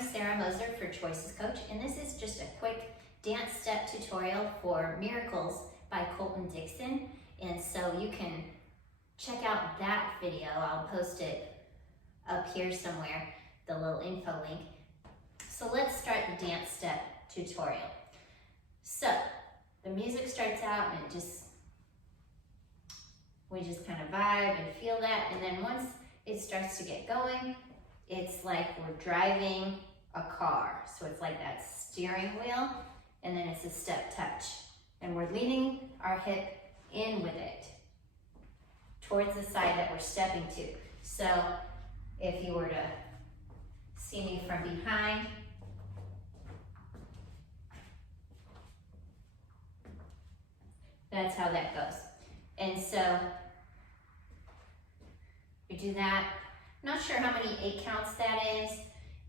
Sarah Moser for Choices Coach, and this is just a quick dance step tutorial for Miracles by Colton Dixon. And so you can check out that video. I'll post it up here somewhere, the little info link. So let's start the dance step tutorial. So the music starts out and we just kind of vibe and feel that. And then once it starts to get going, it's like we're driving a car. So it's like that steering wheel, and then it's a step touch. And we're leaning our hip in with it towards the side that we're stepping to. So if you were to see me from behind, that's how that goes. And so we do that. I'm not sure how many 8 counts that is.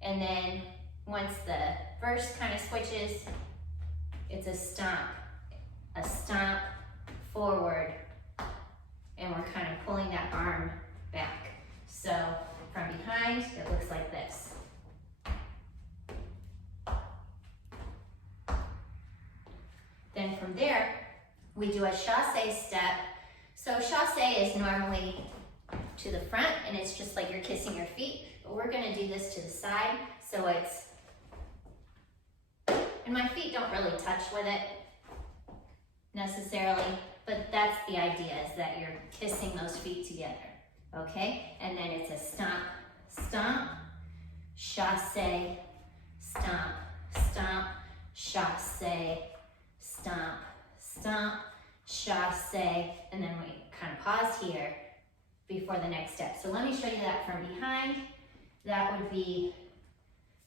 And then once the verse kind of switches, it's a stomp forward, and we're kind of pulling that arm back. So from behind, it looks like this. Then from there, we do a chassé step. So chassé is normally to the front, and it's just like you're kissing your feet, but we're gonna do this to the side. So it's, and my feet don't really touch with it necessarily, but that's the idea, is that you're kissing those feet together, okay? And then it's a stomp, stomp, chassé, stomp, stomp, chassé, stomp, stomp, chassé, and then we kind of pause here before the next step. So let me show you that from behind. That would be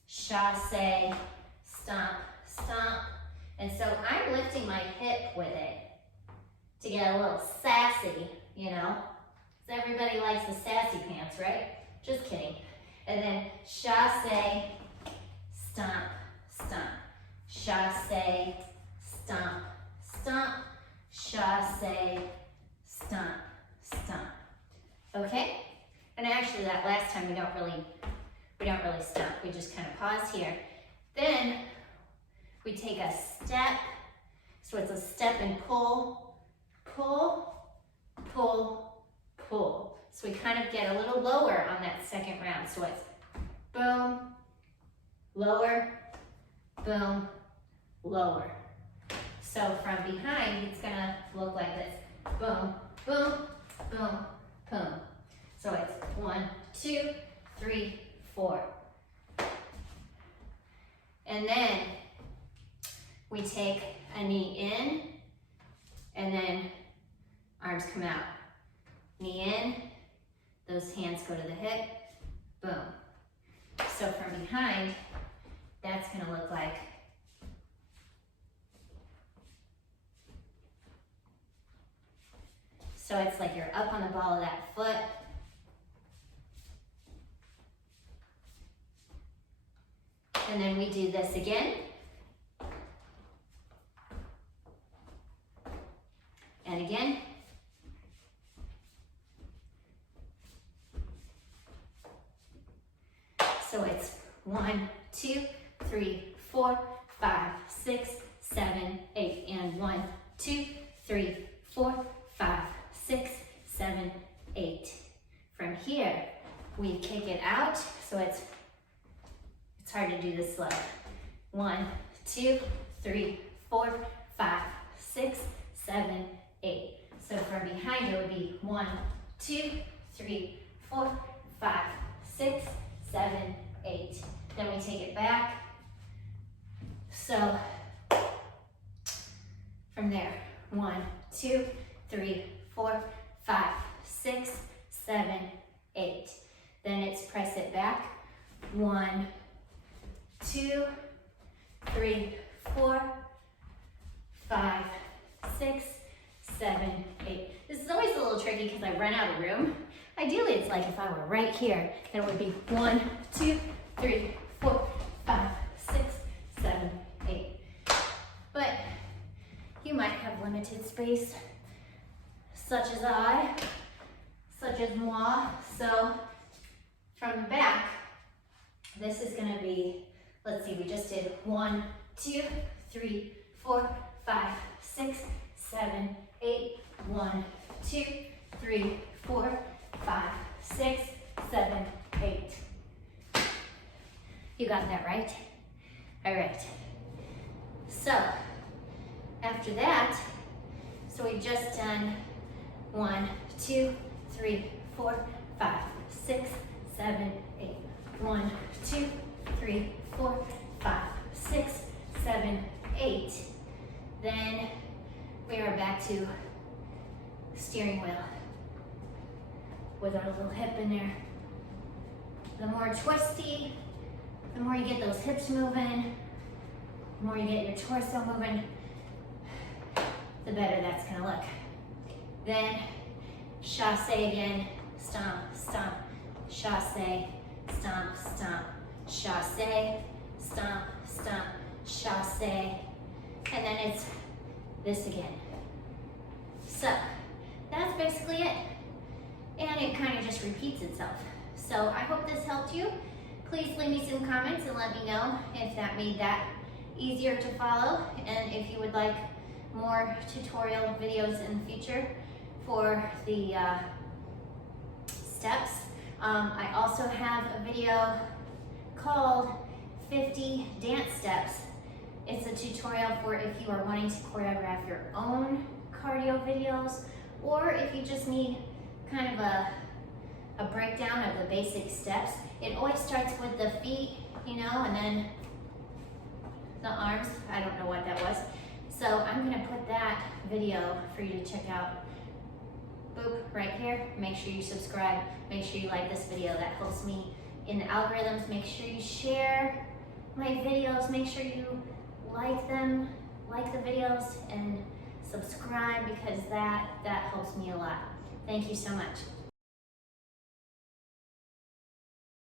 chassé, stomp, stomp. And so I'm lifting my hip with it to get a little sassy, you know? Because everybody likes the sassy pants, right? Just kidding. And then chassé, stomp, stomp. Chassé, stomp, stomp. Chassé, stomp, stomp. Okay? And actually that last time we don't really stomp. We just kind of pause here. Then we take a step. So it's a step and pull, pull, pull, pull. So we kind of get a little lower on that second round. So it's boom, lower, boom, lower. So from behind, it's gonna look like this. Boom, boom, boom, boom. So it's 1, 2, 3, 4. And then we take a knee in, and then arms come out. Knee in, those hands go to the hip, boom. So from behind, that's gonna look like so it's like you're up on the ball of that foot. And then we do this again. And again. So it's 1, 2, 3, 4, 5, 6, 7, 8. And 1, 2, 3, 4, 5, 6, 7, 8. From here, we kick it out. So it's hard to do this slow. 1, 2, 3, 4, 5, 6, 7, 8. So from behind it would be 1, 2, 3, 4, 5, 6, 7, 8. Then we take it back. So from there, 1, 2, 3, 4, 5, 6, 7, 8. Then it's press it back. 1, 2, 3, 4, 5, 6, 7, 8. This is always a little tricky because I run out of room. Ideally, it's like if I were right here, then it would be 1, 2, 3, 4, 5, 6, 7, 8. But you might have limited space, such as I, such as moi. So from the back, this is going to be Let's see, we just did 1, 2, 3, 4, 5, 6, 7, 8. 1, 2, 3, 4, 5, 6, 7, 8. You got that right? All right. So, after that, so we've just done 1, 2, 3, 4, 5, 6, 7, 8. 1, 2, 3, 4, 5, 6, 7, 8. Then we are back to steering wheel with our little hip in there. The more twisty, the more you get those hips moving, the more you get your torso moving, the better that's gonna look. Then chassé again, stomp, stomp, chassé, stomp, stomp, chassé, stomp, stomp, chassé, and then it's this again. So that's basically it. And it kind of just repeats itself. So I hope this helped you. Please leave me some comments and let me know if that made that easier to follow, and if you would like more tutorial videos in the future for the steps. I also have a video called 50 Dance Steps. It's a tutorial for if you are wanting to choreograph your own cardio videos, or if you just need kind of a breakdown of the basic steps. It always starts with the feet, you know, and then the arms. I don't know what that was. So I'm gonna put that video for you to check out. Boop, right here. Make sure you subscribe. Make sure you like this video. That helps me in the algorithms. Make sure you share my videos. Make sure you like them, like the videos, and subscribe, because that helps me a lot. Thank you so much.